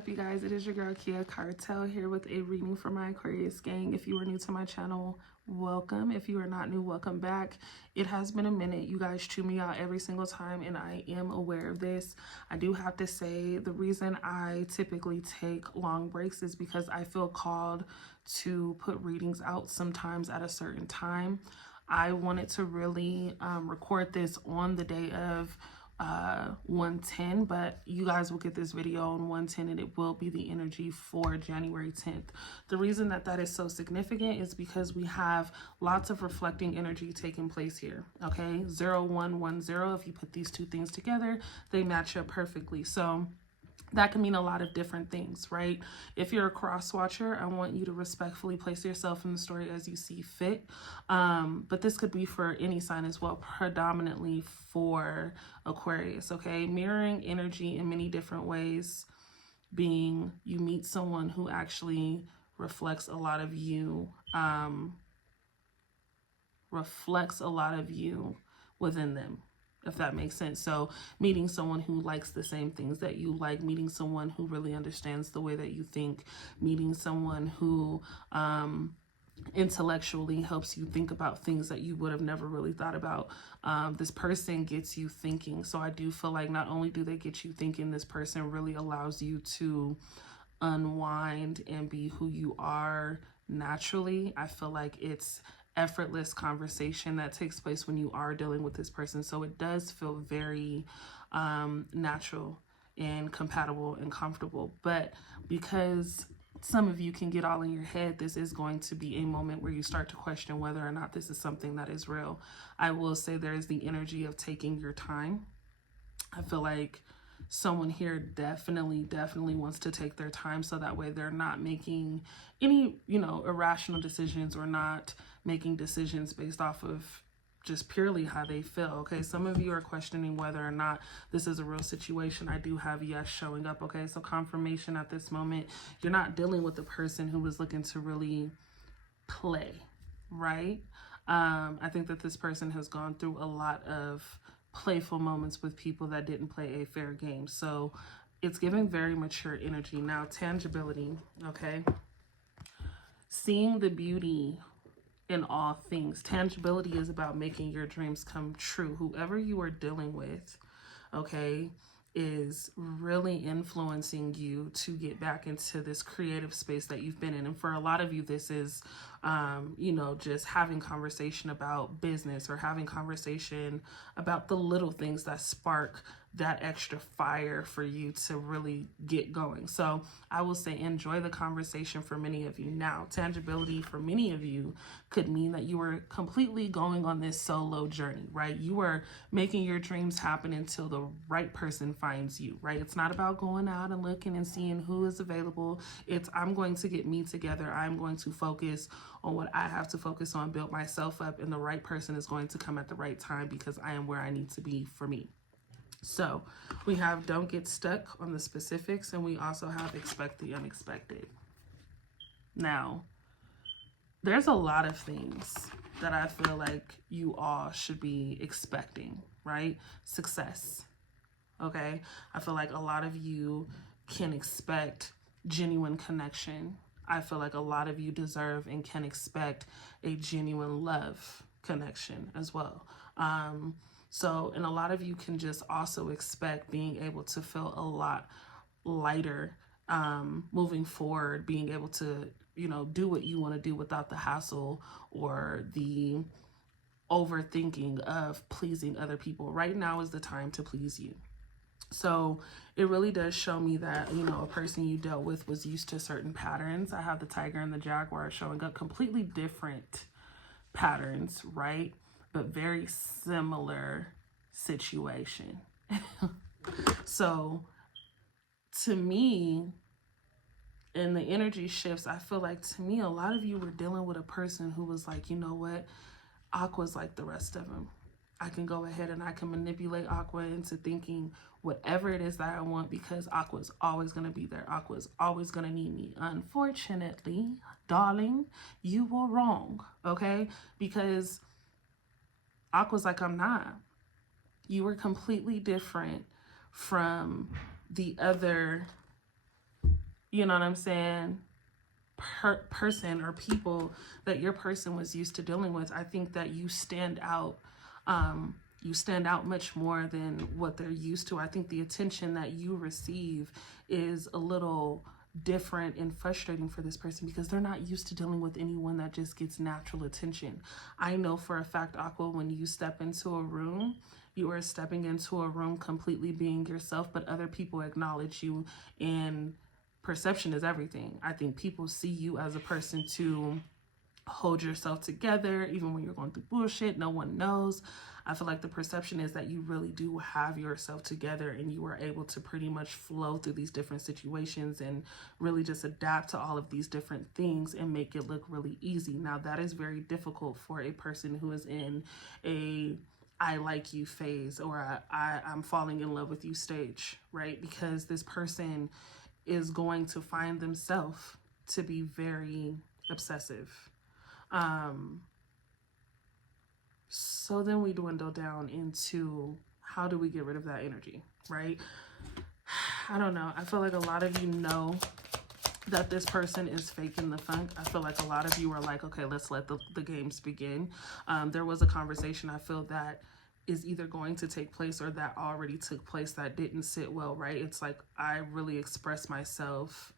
up, you guys? It is your girl Kia Cartel here with a reading for my Aquarius gang. If you are new to my channel, welcome. If you are not new, welcome back. It has been a minute. You guys chew me out every single time, and I am aware of this. I do have to say the reason I typically take long breaks is because I feel called to put readings out sometimes at a certain time. I wanted to really record this on the day of 110, but you guys will get this video on 110 and it will be the energy for January 10th. The reason that that is so significant is because we have lots of reflecting energy taking place here. Okay, 0110, if you put these two things together, they match up perfectly. So that can mean a lot of different things, right? If you're a cross watcher, I want you to respectfully place yourself in the story as you see fit. But this could be for any sign as well, predominantly for Aquarius, okay? Mirroring energy in many different ways, being you meet someone who actually reflects a lot of you, within them, if that makes sense. So meeting someone who likes the same things that you like, meeting someone who really understands the way that you think, meeting someone who intellectually helps you think about things that you would have never really thought about. This person gets you thinking. So I do feel like not only do they get you thinking, this person really allows you to unwind and be who you are naturally. I feel like it's effortless conversation that takes place when you are dealing with this person. So it does feel very natural and compatible and comfortable. But because some of you can get all in your head, this is going to be a moment where you start to question whether or not this is something that is real. I will say there is the energy of taking your time. I feel like someone here definitely wants to take their time, so that way they're not making any, irrational decisions or not making decisions based off of just purely how they feel. Okay, some of you are questioning whether or not this is a real situation. I do have yes showing up. Okay, so confirmation at this moment, you're not dealing with the person who was looking to really play, right? I think that this person has gone through a lot of playful moments with people that didn't play a fair game. So it's giving very mature energy. Now, tangibility, okay? Seeing the beauty in all things. Tangibility is about making your dreams come true. Whoever you are dealing with, okay, is really influencing you to get back into this creative space that you've been in. And for a lot of you, this is, just having conversation about business or having conversation about the little things that spark that extra fire for you to really get going. So I will say enjoy the conversation for many of you. Now, tangibility for many of you could mean that you are completely going on this solo journey, right? You are making your dreams happen until the right person finds you, right? It's not about going out and looking and seeing who is available. It's I'm going to get me together. I'm going to focus on what I have to focus on, build myself up, and the right person is going to come at the right time because I am where I need to be for me. So we have don't get stuck on the specifics, and we also have expect the unexpected. Now, there's a lot of things that I feel like you all should be expecting, right? Success, okay? I feel like a lot of you can expect genuine connection. I feel like a lot of you deserve and can expect a genuine love connection as well. And a lot of you can just also expect being able to feel a lot lighter moving forward, being able to, do what you want to do without the hassle or the overthinking of pleasing other people. Right now is the time to please you. So it really does show me that, a person you dealt with was used to certain patterns. I have the tiger and the jaguar showing up, completely different patterns, right? But very similar situation. So to me, in the energy shifts, I feel like to me, a lot of you were dealing with a person who was like, you know what? Aqua's like the rest of them. I can go ahead and I can manipulate Aqua into thinking whatever it is that I want because Aqua's always going to be there. Aqua's always going to need me. Unfortunately, darling, you were wrong, okay? Because Aqua's like, I'm not. You were completely different from the other you know what I'm saying, person or people that your person was used to dealing with, I think that you stand out. You stand out much more than what they're used to. I think the attention that you receive is a little different and frustrating for this person because they're not used to dealing with anyone that just gets natural attention. I know for a fact, Aqua, when you step into a room, you are stepping into a room completely being yourself, but other people acknowledge you, and perception is everything. I think people see you as a person to hold yourself together even when you're going through bullshit. No one knows. I feel like the perception is that you really do have yourself together and you are able to pretty much flow through these different situations and really just adapt to all of these different things and make it look really easy. Now, that is very difficult for a person who is in a I like you phase or I'm falling in love with you stage, right? Because this person is going to find themselves to be very obsessive. So then we dwindle down into how do we get rid of that energy, right? I don't know. I feel like a lot of you know that this person is faking the funk. I feel like a lot of you are like, okay, let's let the games begin. There was a conversation I feel that is either going to take place or that already took place that didn't sit well, right? It's like I really expressed myself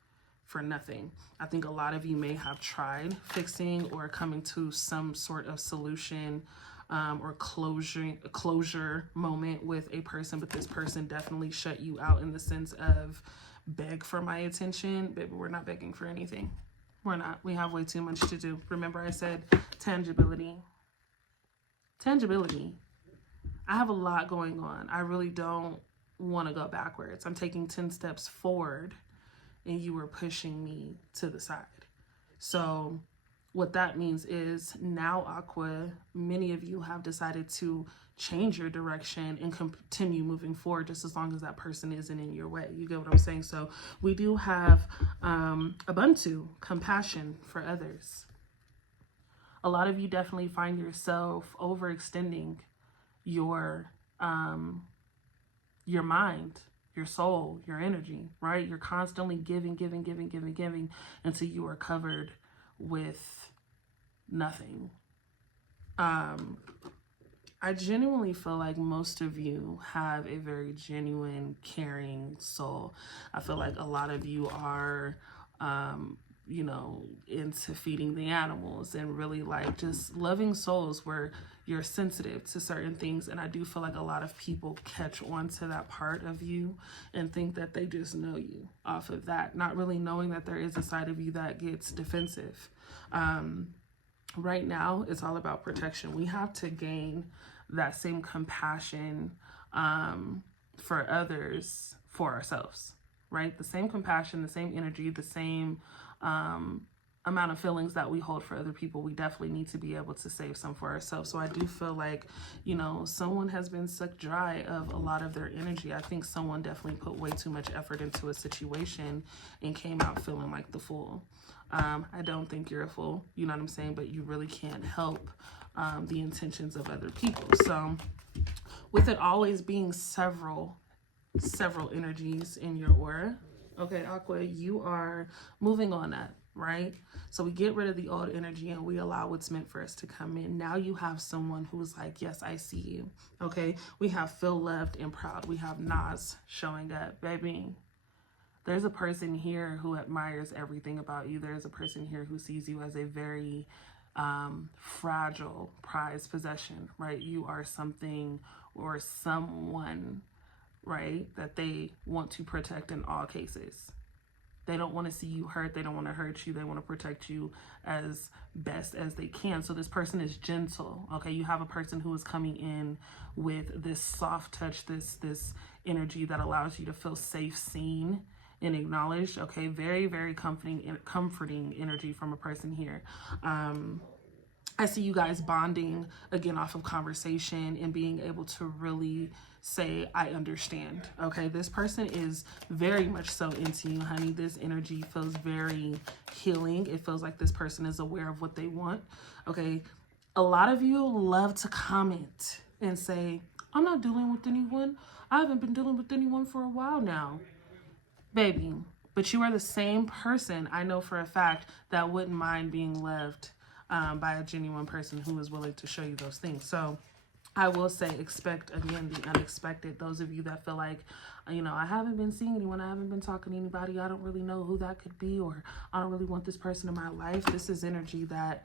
for nothing. I think a lot of you may have tried fixing or coming to some sort of solution or closure moment with a person, but this person definitely shut you out in the sense of beg for my attention. Baby, we're not begging for anything. We're not. We have way too much to do. Remember I said tangibility. Tangibility. I have a lot going on. I really don't want to go backwards. I'm taking 10 steps forward and you were pushing me to the side. So what that means is now, Aqua, many of you have decided to change your direction and continue moving forward just as long as that person isn't in your way. You get what I'm saying? So we do have Ubuntu, compassion for others. A lot of you definitely find yourself overextending your mind, your soul, your energy, right? You're constantly giving until you are covered with nothing. I genuinely feel like most of you have a very genuine, caring soul. I feel like a lot of you are, you know, into feeding the animals and really like just loving souls where you're sensitive to certain things. And I do feel like a lot of people catch on to that part of you and think that they just know you off of that, not really knowing that there is a side of you that gets defensive. Right now, it's all about protection. We have to gain that same compassion for others, for ourselves, right? The same compassion, the same energy, the same amount of feelings that we hold for other people. We definitely need to be able to save some for ourselves. So I do feel like, you know, someone has been sucked dry of a lot of their energy. I think someone definitely put way too much effort into a situation and came out feeling like the fool. I don't think you're a fool, you know what I'm saying? But you really can't help the intentions of other people. So with it always being several energies in your aura, okay, Aqua, you are moving on that, right? So we get rid of the old energy and we allow what's meant for us to come in. Now you have someone who's like, yes, I see you, okay? We have feel loved and proud. We have Nas showing up, baby. There's a person here who admires everything about you. There's a person here who sees you as a very fragile, prized possession, right? You are something or someone, right, that they want to protect in all cases. They don't want to see you hurt. They don't want to hurt you. They want to protect you as best as they can. So this person is gentle, okay? You have a person who is coming in with this soft touch, this energy that allows you to feel safe, seen, and acknowledged, okay? Very, very comforting energy from a person here. I see you guys bonding again off of conversation and being able to really say, I understand, okay? This person is very much so into you, honey. This energy feels very healing. It feels like this person is aware of what they want, okay? A lot of you love to comment and say, I'm not dealing with anyone. I haven't been dealing with anyone for a while now. Baby, But you are the same person, I know for a fact, that wouldn't mind being loved by a genuine person who is willing to show you those things. So I will say, expect, again, the unexpected. Those of you that feel like, you know, I haven't been seeing anyone, I haven't been talking to anybody, I don't really know who that could be, or I don't really want this person in my life. This is energy that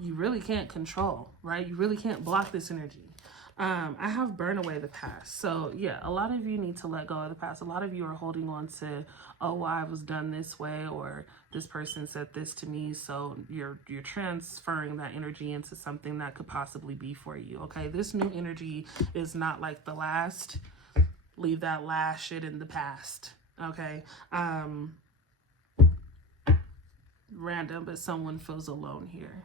you really can't control, right? You really can't block this energy. I have burn away the past. So yeah, a lot of you need to let go of the past. A lot of you are holding on to, oh, well, I was done this way, or this person said this to me. So you're transferring that energy into something that could possibly be for you. Okay. This new energy is not like the last. Leave that last shit in the past. Okay. Random, but someone feels alone here.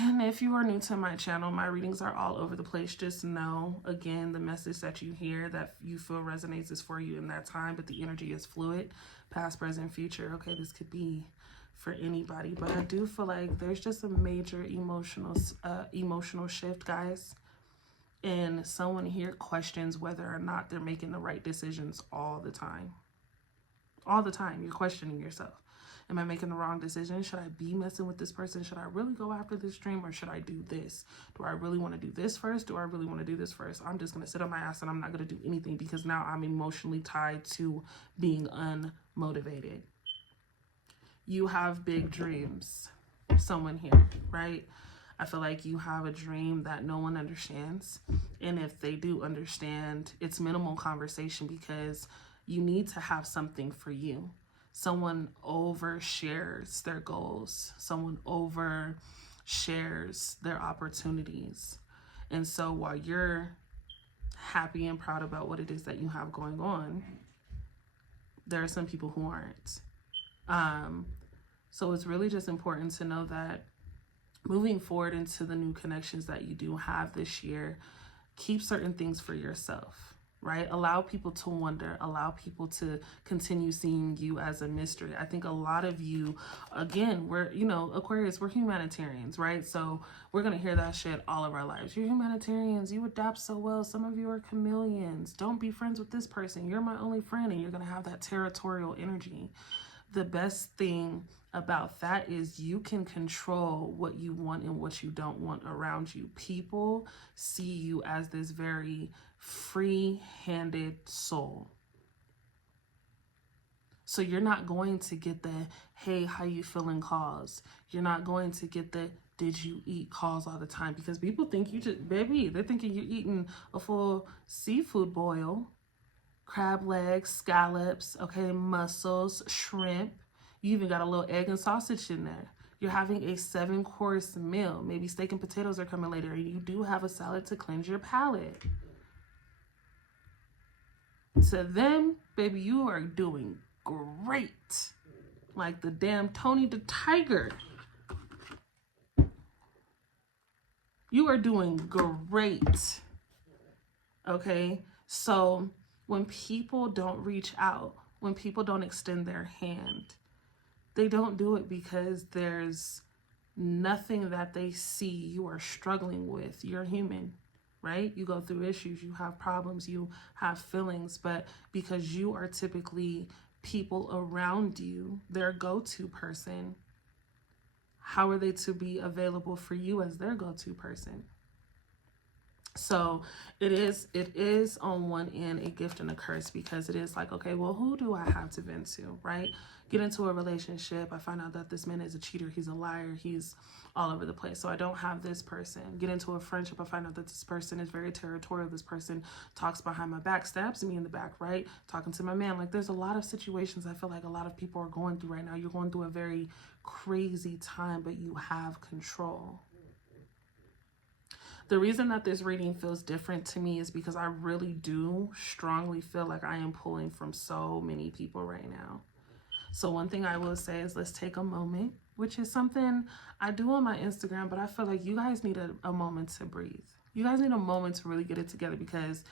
And if you are new to my channel, my readings are all over the place. Just know, again, the message that you hear that you feel resonates is for you in that time, but the energy is fluid, past, present, future. Okay, this could be for anybody, but I do feel like there's just a major emotional shift, guys. And someone here questions whether or not they're making the right decisions all the time. All the time, you're questioning yourself. Am I making the wrong decision? Should I be messing with this person? Should I really go after this dream, or should I do this? Do I really want to do this first? Do I really want to do this first? I'm just going to sit on my ass and I'm not going to do anything because now I'm emotionally tied to being unmotivated. You have big dreams. Someone here, right? I feel like you have a dream that no one understands. And if they do understand, it's minimal conversation because you need to have something for you. Someone overshares their goals. Someone overshares their opportunities. And so while you're happy and proud about what it is that you have going on, there are some people who aren't. So it's really just important to know that moving forward into the new connections that you do have this year, keep certain things for yourself. Right? Allow people to wonder, allow people to continue seeing you as a mystery. I think a lot of you, again, we're, you know, Aquarius, we're humanitarians, right? So we're going to hear that shit all of our lives. You're humanitarians. You adapt so well. Some of you are chameleons. Don't be friends with this person. You're my only friend. And you're going to have that territorial energy. The best thing about that is you can control what you want and what you don't want around you. People see you as this very free-handed soul. So you're not going to get the, hey, how you feeling calls. You're not going to get the, did you eat calls all the time, because people think you just, baby, they're thinking you're eating a full seafood boil, crab legs, scallops, okay, mussels, shrimp. You even got a little egg and sausage in there. You're having a 7-course meal. Maybe steak and potatoes are coming later, and you do have a salad to cleanse your palate. To them, baby, you are doing great. Like the damn Tony the Tiger. You are doing great. Okay? So when people don't reach out, when people don't extend their hand, they don't do it because there's nothing that they see you are struggling with. You're human, right? You go through issues, you have problems, you have feelings, but because you are typically people around you, their go-to person, how are they to be available for you as their go-to person? So it is on one end a gift and a curse, because it is like, okay, well, who do I have to vent to, right? Get into a relationship, I find out that this man is a cheater, he's a liar, he's all over the place, so I don't have this person. Get into a friendship, I find out that this person is very territorial, this person talks behind my back, stabs me in the back, right? Talking to my man. Like, there's a lot of situations I feel like a lot of people are going through right now. You're going through a very crazy time, but you have control. The reason that this reading feels different to me is because I really do strongly feel like I am pulling from so many people right now. So one thing I will say is, let's take a moment, which is something I do on my Instagram, but I feel like you guys need a moment to breathe. You guys need a moment to really get it together, because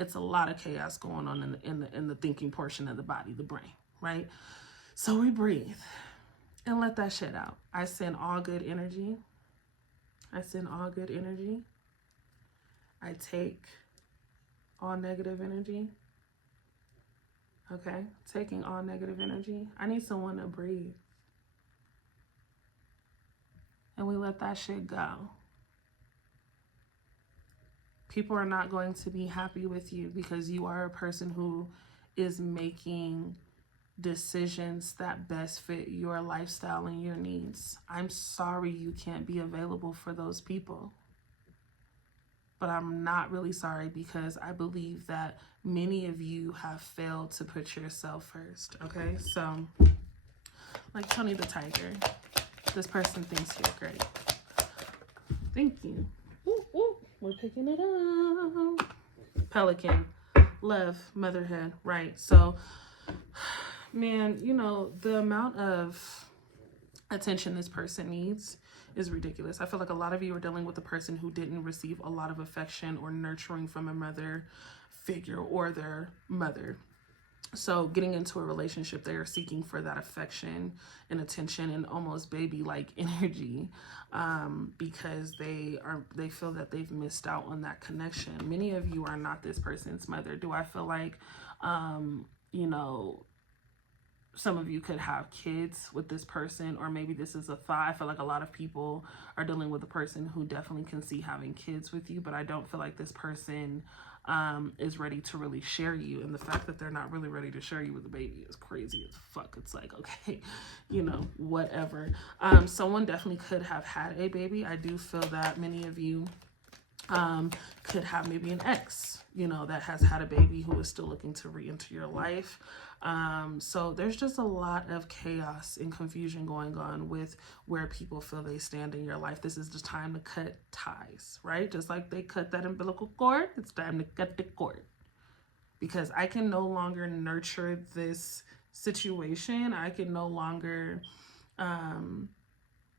it's a lot of chaos going on in the thinking portion of the body, the brain, right? So we breathe and let that shit out. I send all good energy. I send all good energy. I take all negative energy. Okay, taking all negative energy. I need someone to breathe. And we let that shit go. People are not going to be happy with you because you are a person who is making decisions that best fit your lifestyle and your needs. I'm sorry you can't be available for those people. But I'm not really sorry because I believe that many of you have failed to put yourself first, okay? So, like Tony the Tiger, this person thinks you're great. Thank you. Ooh, ooh, we're picking it up. Pelican, love, motherhood, right? So, man, you know, the amount of attention this person needs is ridiculous. I feel like a lot of you are dealing with a person who didn't receive a lot of affection or nurturing from a mother figure or their mother. So getting into a relationship, they are seeking for that affection and attention and almost baby-like energy, because they feel that they've missed out on that connection. Many of you are not this person's mother. Do I feel like, you know, some of you could have kids with this person, or maybe this is a thought. I feel like a lot of people are dealing with a person who definitely can see having kids with you, but I don't feel like this person is ready to really share you. And the fact that they're not really ready to share you with a baby is crazy as fuck. It's like, okay, you know, whatever. Someone definitely could have had a baby. I do feel that many of you could have maybe an ex, you know, that has had a baby who is still looking to re-enter your life. So there's just a lot of chaos and confusion going on with where people feel they stand in your life. This is the time to cut ties, right? Just like they cut that umbilical cord, it's time to cut the cord. Because I can no longer nurture this situation. I can no longer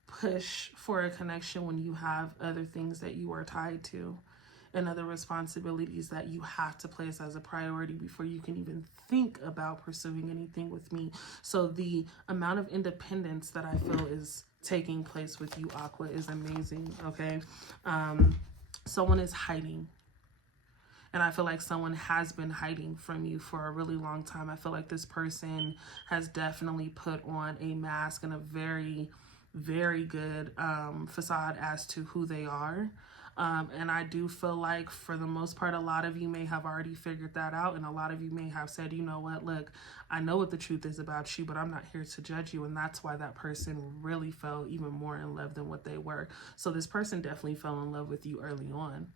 push for a connection when you have other things that you are tied to and other responsibilities that you have to place as a priority before you can even think about pursuing anything with me. So the amount of independence that I feel is taking place with you, Aqua, is amazing, okay? Someone is hiding. And I feel like someone has been hiding from you for a really long time. I feel like this person has definitely put on a mask and a very, very good facade as to who they are. And I do feel like for the most part, a lot of you may have already figured that out. And a lot of you may have said, you know what, look, I know what the truth is about you, but I'm not here to judge you. And that's why that person really fell even more in love than what they were. So this person definitely fell in love with you early on.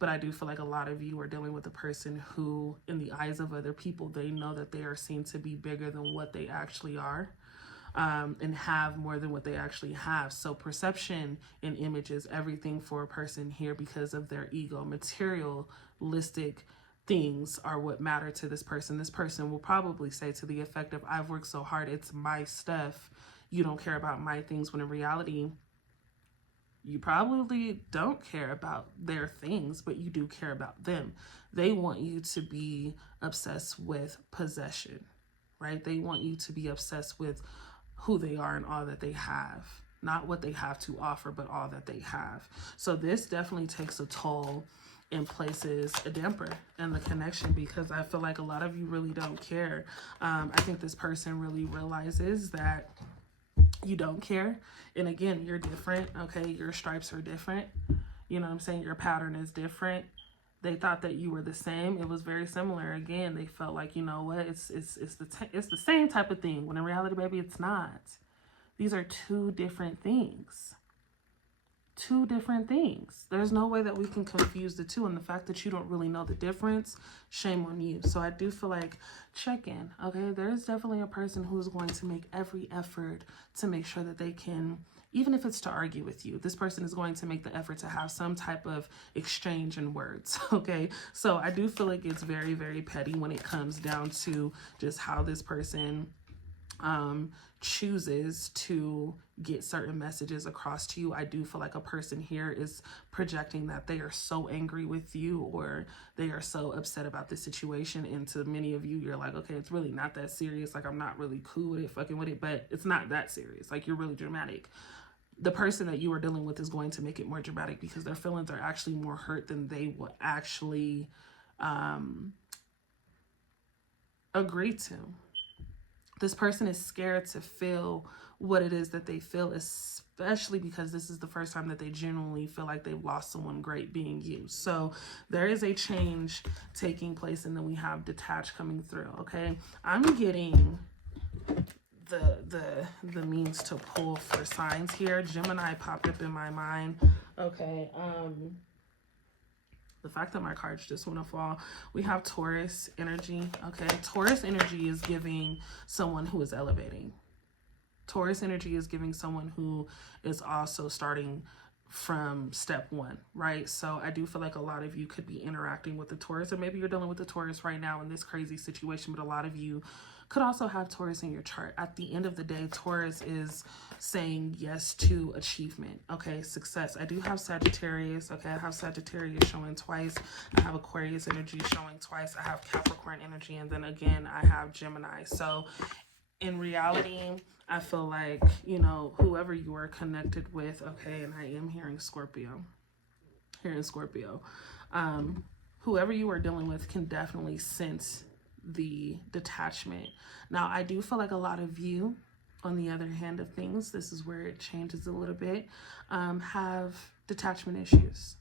But I do feel like a lot of you are dealing with a person who, in the eyes of other people, they know that they are seen to be bigger than what they actually are, and have more than what they actually have. So perception and image is everything for a person here because of their ego. Materialistic things are what matter to this person. This person will probably say to the effect of, I've worked so hard, it's my stuff. You don't care about my things, when in reality, you probably don't care about their things, but you do care about them. They want you to be obsessed with possession, right? They want you to be obsessed with who they are and all that they have. Not what they have to offer, but all that they have. So this definitely takes a toll and places a damper in the connection, because I feel like a lot of you really don't care. I think this person really realizes that you don't care. And again, you're different, okay? Your stripes are different. You know what I'm saying? Your pattern is different. They thought that you were the same. It was very similar. Again, they felt like, you know what? It's the same type of thing. When in reality, baby, it's not. These are two different things. Two different things. There's no way that we can confuse the two. And the fact that you don't really know the difference, shame on you. So I do feel like check in, okay? There's definitely a person who's going to make every effort to make sure that they can, even if it's to argue with you, this person is going to make the effort to have some type of exchange in words, okay? So I do feel like it's very, very petty when it comes down to just how this person chooses to get certain messages across to you. I do feel like a person here is projecting that they are so angry with you, or they are so upset about the situation. And to many of you, you're like, okay, it's really not that serious. Like, I'm not really cool with it, fucking with it, but it's not that serious. Like, you're really dramatic. The person that you are dealing with is going to make it more dramatic because their feelings are actually more hurt than they will actually agree to. This person is scared to feel what it is that they feel, especially because this is the first time that they genuinely feel like they've lost someone great, being you. So there is a change taking place, and then we have detached coming through. Okay, I'm getting the means to pull for signs here. Gemini popped up in my mind. Okay, the fact that my cards just want to fall. We have Taurus energy. Okay, Taurus energy is giving someone who is elevating. Taurus energy is giving someone who is also starting from step one, right? So I do feel like a lot of you could be interacting with the Taurus, or maybe you're dealing with the Taurus right now in this crazy situation, but a lot of you could also have Taurus in your chart. At the end of the day, Taurus is saying yes to achievement, okay, success. I do have Sagittarius, okay, I have Sagittarius showing twice. I have Aquarius energy showing twice. I have Capricorn energy, and then again, I have Gemini. So in reality, I feel like, you know, whoever you are connected with, okay, and I am hearing Scorpio, whoever you are dealing with can definitely sense the detachment. Now, I do feel like a lot of you, on the other hand of things, this is where it changes a little bit, have detachment issues.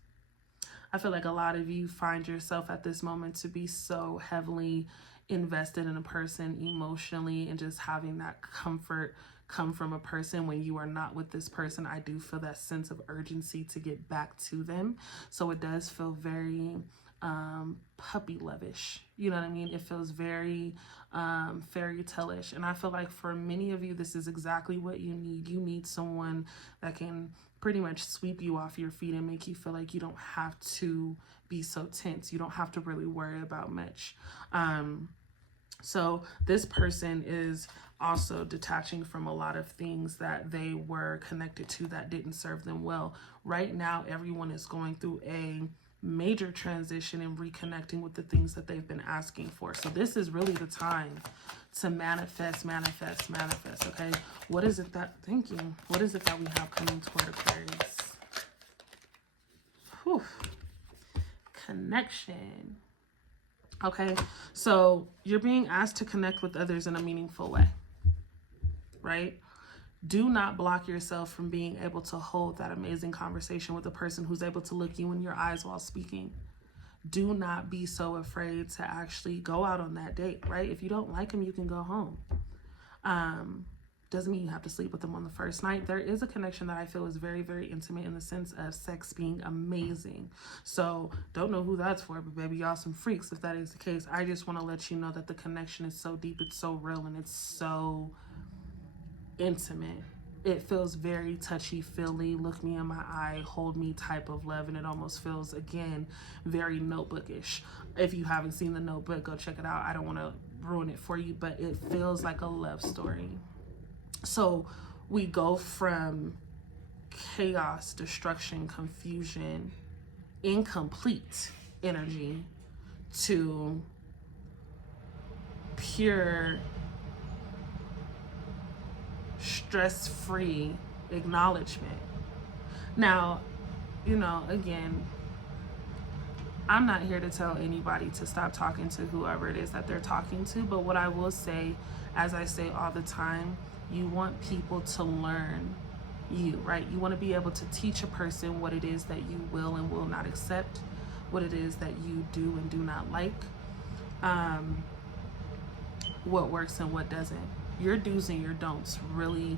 I feel like a lot of you find yourself at this moment to be so heavily invested in a person emotionally, and just having that comfort come from a person when you are not with this person. I do feel that sense of urgency to get back to them. So it does feel very puppy lovish, you know what I mean? It feels very fairy tale-ish, and I feel like for many of you, this is exactly what you need. You need someone that can pretty much sweep you off your feet and make you feel like you don't have to be so tense. You don't have to really worry about much. So this person is also detaching from a lot of things that they were connected to that didn't serve them well. Right now, everyone is going through a major transition and reconnecting with the things that they've been asking for. So this is really the time to manifest, okay? What is it that, thank you. What is it that we have coming toward Aquarius? Whew. Connection. Okay, so you're being asked to connect with others in a meaningful way, right? Do not block yourself from being able to hold that amazing conversation with a person who's able to look you in your eyes while speaking. Do not be so afraid to actually go out on that date, right? If you don't like them, you can go home. Doesn't mean you have to sleep with them on the first night. There is a connection that I feel is very, very intimate in the sense of sex being amazing. So don't know who that's for, but baby, y'all some freaks if that is the case. I just want to let you know that the connection is so deep, it's so real, and it's so intimate. It feels very touchy-feely, look me in my eye, hold me type of love, and it almost feels, again, very Notebookish. If you haven't seen The Notebook, go check it out. I don't want to ruin it for you, but it feels like a love story. So we go from chaos, destruction, confusion, incomplete energy to pure stress-free acknowledgement. Now, you know, again, I'm not here to tell anybody to stop talking to whoever it is that they're talking to, but what I will say, as I say all the time, you want people to learn you, right? You want to be able to teach a person what it is that you will and will not accept, what it is that you do and do not like, what works and what doesn't. Your do's and your don'ts really,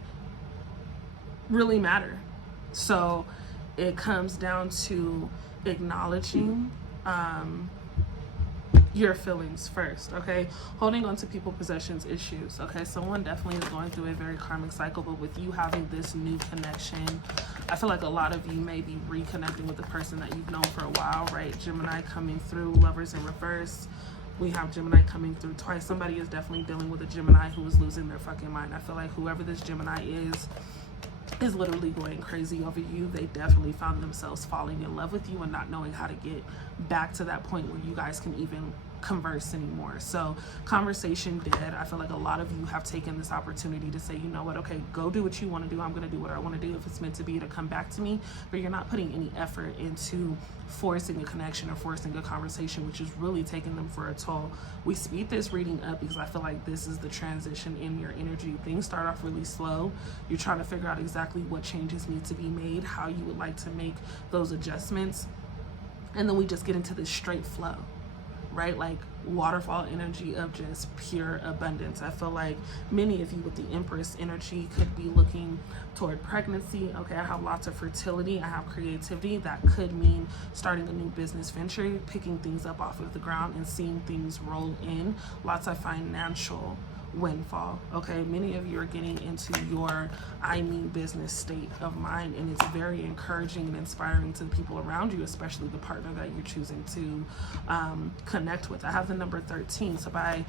really matter. So it comes down to acknowledging your feelings first, okay? Holding on to people, possessions, issues, okay? Someone definitely is going through a very karmic cycle, but with you having this new connection, I feel like a lot of you may be reconnecting with the person that you've known for a while, right? Gemini coming through, lovers in reverse. We have Gemini coming through twice. Somebody is definitely dealing with a Gemini who is losing their fucking mind. I feel like whoever this Gemini is literally going crazy over you. They definitely found themselves falling in love with you and not knowing how to get back to that point where you guys can even converse anymore. So conversation dead. I feel like a lot of you have taken this opportunity to say, you know what, okay, go do what you want to do. I'm going to do what I want to do. If it's meant to be, to come back to me, but you're not putting any effort into forcing a connection or forcing a conversation, which is really taking them for a toll. We speed this reading up because I feel like this is the transition in your energy. Things start off really slow. You're trying to figure out exactly what changes need to be made, how you would like to make those adjustments. And then we just get into this straight flow, right? Like waterfall energy of just pure abundance. I feel like many of you with the Empress energy could be looking toward pregnancy. Okay, I have lots of fertility, I have creativity. That could mean starting a new business venture, picking things up off of the ground and seeing things roll in. Lots of financial windfall. Okay, many of you are getting into your business state of mind, and it's very encouraging and inspiring to the people around you, especially the partner that you're choosing to connect with. I have the number 13, so by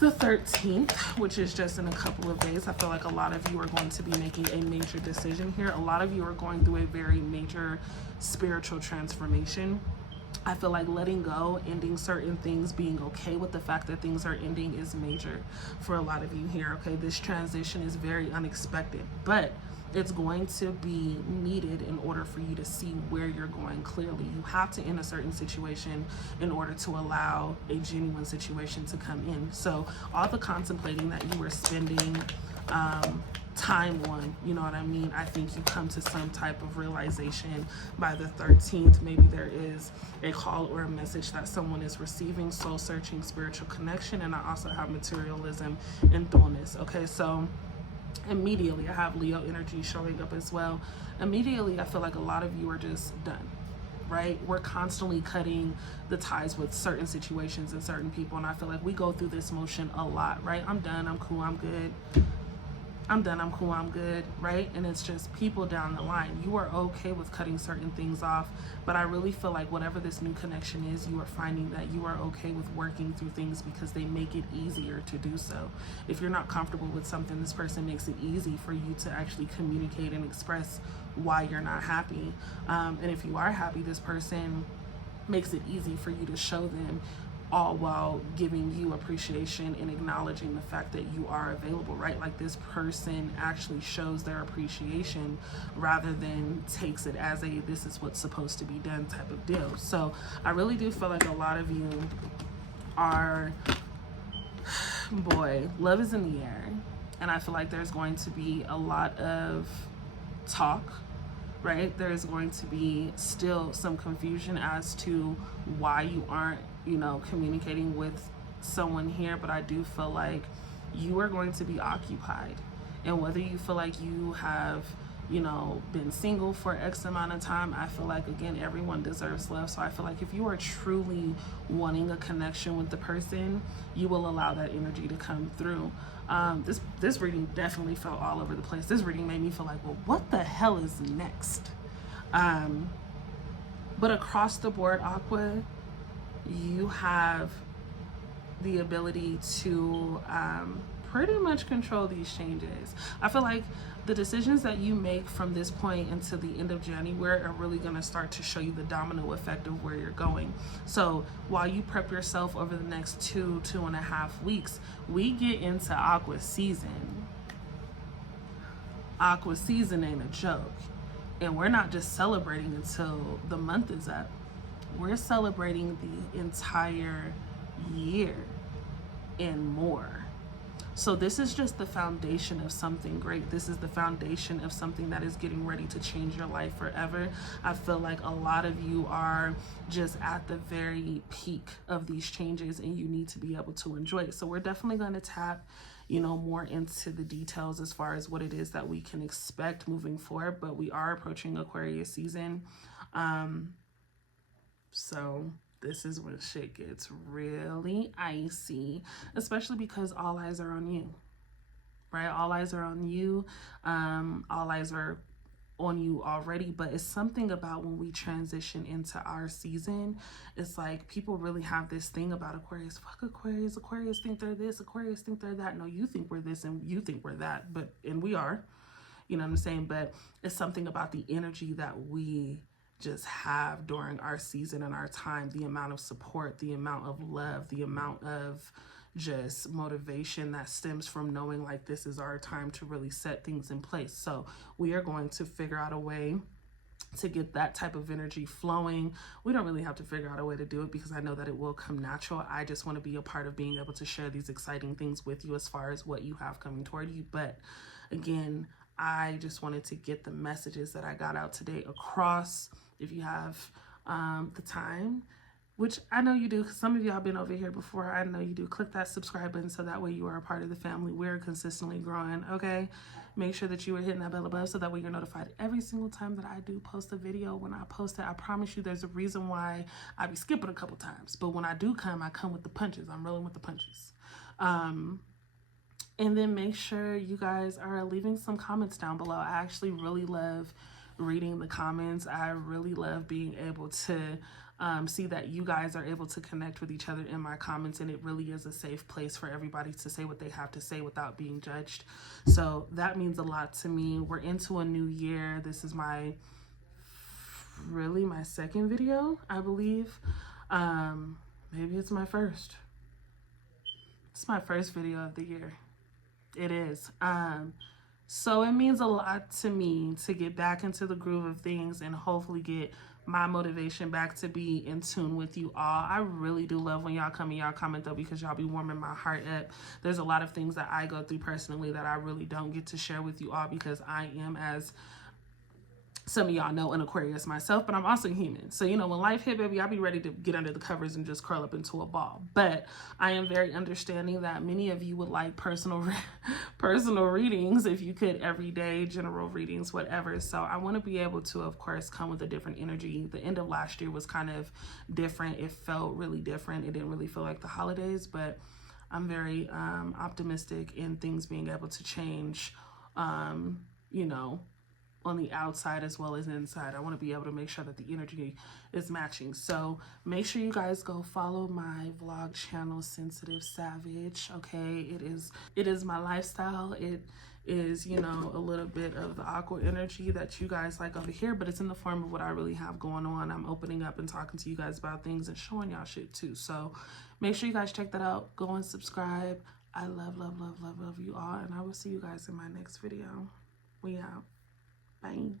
the 13th, which is just in a couple of days, I feel like a lot of you are going to be making a major decision here. A lot of you are going through a very major spiritual transformation. I feel like letting go, ending certain things, being okay with the fact that things are ending is major for a lot of you here. Okay, this transition is very unexpected, but it's going to be needed in order for you to see where you're going clearly. You have to end a certain situation in order to allow a genuine situation to come in. So all the contemplating that you were spending time on, you know what I mean, I think you come to some type of realization by the 13th. Maybe there is a call or a message that someone is receiving, soul searching, spiritual connection, and I also have materialism and dullness. Okay, so immediately I have Leo energy showing up as well. Immediately I feel like a lot of you are just done, right? We're constantly cutting the ties with certain situations and certain people, and I feel like we go through this motion a lot, right? I'm done, I'm cool, I'm good. I'm done, I'm cool, I'm good, right? And it's just people down the line. You are okay with cutting certain things off, but I really feel like whatever this new connection is, you are finding that you are okay with working through things because they make it easier to do so. If you're not comfortable with something, this person makes it easy for you to actually communicate and express why you're not happy. And if you are happy, this person makes it easy for you to show them, all while giving you appreciation and acknowledging the fact that you are available, right? Like this person actually shows their appreciation rather than takes it as a this is what's supposed to be done type of deal. So I really do feel like a lot of you are, boy, love is in the air, and I feel like there's going to be a lot of talk, right? There's going to be still some confusion as to why you aren't, you know, communicating with someone here, but I do feel like you are going to be occupied. And whether you feel like you have, you know, been single for X amount of time, I feel like, again, everyone deserves love. So I feel like if you are truly wanting a connection with the person, you will allow that energy to come through. This reading definitely felt all over the place. This reading made me feel like, well, what the hell is next? But across the board, Aqua, you have the ability to pretty much control these changes. I feel like the decisions that you make from this point until the end of January are really going to start to show you the domino effect of where you're going. So while you prep yourself over the next 2.5 weeks, we get into Aqua season. Aqua season ain't a joke. And we're not just celebrating until the month is up. We're celebrating the entire year and more. So this is just the foundation of something great. This is the foundation of something that is getting ready to change your life forever. I feel like a lot of you are just at the very peak of these changes, and you need to be able to enjoy it. So we're definitely going to tap, you know, more into the details as far as what it is that we can expect moving forward, but we are approaching Aquarius season. So this is when shit gets really icy, especially because all eyes are on you, right? All eyes are on you. All eyes are on you already, but it's something about when we transition into our season, it's like people really have this thing about Aquarius. Fuck Aquarius. Aquarius think they're this. Aquarius think they're that. No, you think we're this and you think we're that, and we are. You know what I'm saying? But it's something about the energy that we just have during our season and our time, the amount of support, the amount of love, the amount of just motivation that stems from knowing like this is our time to really set things in place. So we are going to figure out a way to get that type of energy flowing. We don't really have to figure out a way to do it because I know that it will come natural. I just want to be a part of being able to share these exciting things with you as far as what you have coming toward you. But again, I just wanted to get the messages that I got out today across. If you have the time, which I know you do, because some of y'all been over here before, I know you do, click that subscribe button so that way you are a part of the family. We're consistently growing, okay? Make sure that you are hitting that bell above so that way you're notified every single time that I do post a video. When I post it, I promise you there's a reason why I be skipping a couple times. But when I do come, I come with the punches. I'm rolling with the punches. And then make sure you guys are leaving some comments down below. I actually really love reading the comments. I really love being able to see that you guys are able to connect with each other in my comments, and it really is a safe place for everybody to say what they have to say without being judged. So that means a lot to me. We're into a new year. This is my second video, I believe. Maybe it's my first. It's my first video of the year. It is. So it means a lot to me to get back into the groove of things and hopefully get my motivation back to be in tune with you all. I really do love when y'all come and y'all comment though, because y'all be warming my heart up. There's a lot of things that I go through personally that I really don't get to share with you all because I am, as some of y'all know, an Aquarius myself, but I'm also human. So, you know, when life hit, baby, I'll be ready to get under the covers and just curl up into a ball. But I am very understanding that many of you would like personal readings, if you could, every day, general readings, whatever. So I want to be able to, of course, come with a different energy. The end of last year was kind of different. It felt really different. It didn't really feel like the holidays, but I'm very optimistic in things being able to change, you know, on the outside as well as inside. I want to be able to make sure that the energy is matching. So make sure you guys go follow my vlog channel, Sensitive Savage. Okay, it is my lifestyle. It is, you know, a little bit of the aqua energy that you guys like over here, but it's in the form of what I really have going on. I'm opening up and talking to you guys about things and showing y'all shit too. So make sure you guys check that out. Go and subscribe. I love you all, and I will see you guys in my next video. We out. Bye.